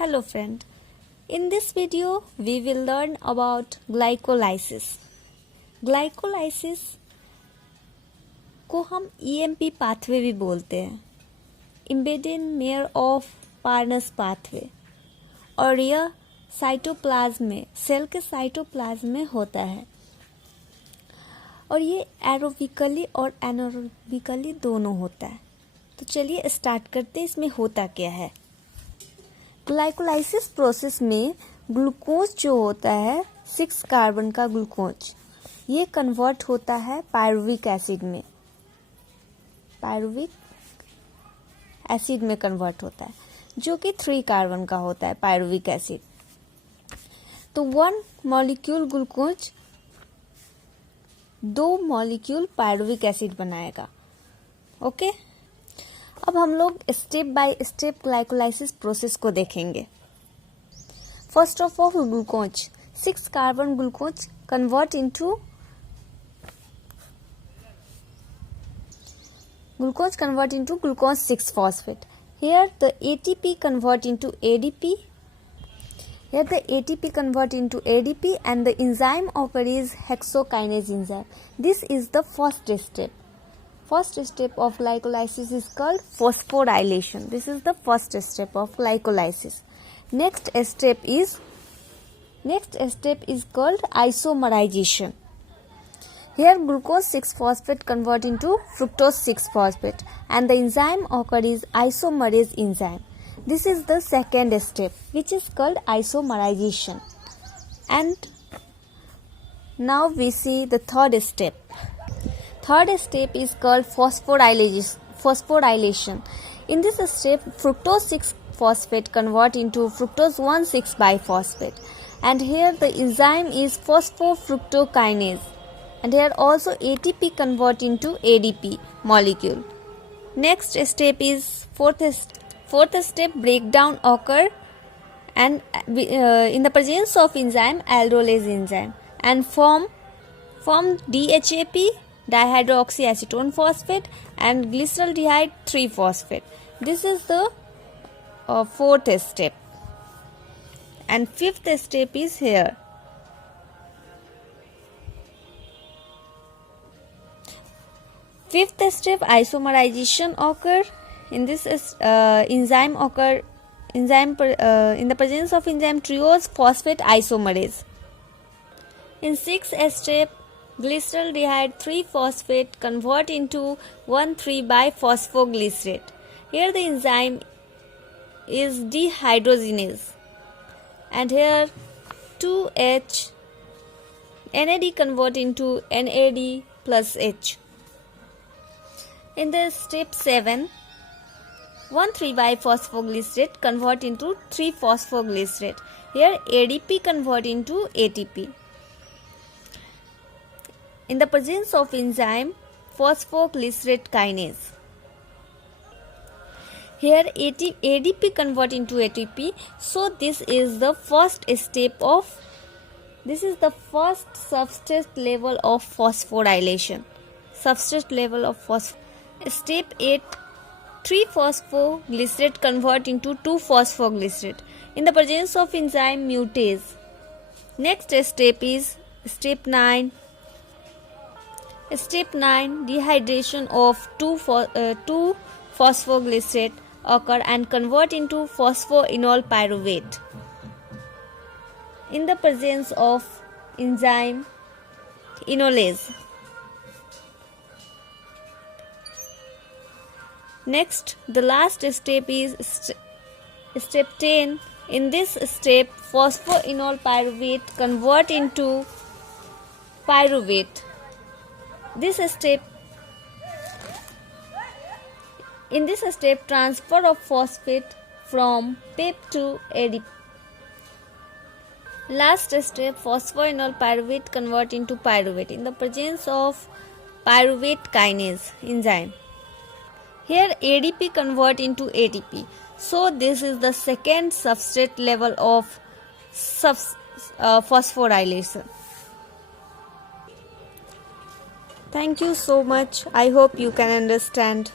Hello friend, in this video we will learn about glycolysis. Glycolysis को हम EMP pathway भी बोलते हैं, embedded mayor of Parnas pathway, और यह साइटोप्लाज्म में, सेल के साइटोप्लाज्म में होता है और ये एरोबिकली और एनारोबिकली दोनों होता है। तो चलिए स्टार्ट करते हैं, इसमें होता क्या है। ग्लाइकोलाइसिस प्रोसेस में ग्लूकोज जो होता है 6 कार्बन का ग्लूकोज, ये कन्वर्ट होता है पायरुविक एसिड में, पायरुविक एसिड में कन्वर्ट होता है जो कि 3 कार्बन का होता है पायरुविक एसिड। तो 1 molecule glucose 2 molecule pyruvic acid बनाएगा। ओके, अब हम लोग step by step glycolysis process को देखेंगे। First of all glucose 6 carbon glucose convert into glucose 6 phosphate. Here the ATP convert into ADP. Here the ATP convert into ADP and the enzyme operates hexokinase enzyme. This is the first step. First step of glycolysis is called phosphorylation. This is the first step of glycolysis. Next step is called isomerization. Here glucose 6 phosphate convert into fructose 6 phosphate and the enzyme occurs isomerase enzyme. This is the second step, which is called isomerization. And now we see the third step. Third step is called phosphorylation. In this step, fructose 6 phosphate convert into fructose 1,6 biphosphate, and here the enzyme is phosphofructokinase, and here also ATP convert into ADP molecule. Next step is fourth step, breakdown occur and in the presence of enzyme aldolase enzyme and form DHAP, dihydroxyacetone phosphate, and glyceraldehyde 3-phosphate. This is the fourth step, and fifth step is here. Fifth step, isomerization occur. In this in the presence of enzyme triose phosphate isomerase. In sixth step, glyceraldehyde 3-phosphate convert into 1,3 biphosphoglycerate. Here the enzyme is dehydrogenase, and here 2H NAD convert into NAD plus H. In the step 7, 1,3 biphosphoglycerate convert into 3-phosphoglycerate. Here ADP convert into ATP. In the presence of enzyme phosphoglycerate kinase. Here ADP convert into ATP. So this is the first step of, this is the first substrate level of phosphorylation. Substrate level of Step 8, 3-phosphoglycerate convert into 2-phosphoglycerate in the presence of enzyme mutase. Next step is step 9. Step 9, dehydration of 2-phosphoglycerate occur and convert into phosphoenol pyruvate in the presence of enzyme enolase. Next, the last step is step 10. In this step, phosphoenol pyruvate convert into pyruvate. In this step, transfer of phosphate from PEP to ADP. Last step, phosphoenol pyruvate convert into pyruvate in the presence of pyruvate kinase enzyme. Here ADP convert into ATP. So this is the second substrate level of phosphorylation. Thank you so much. I hope you can understand.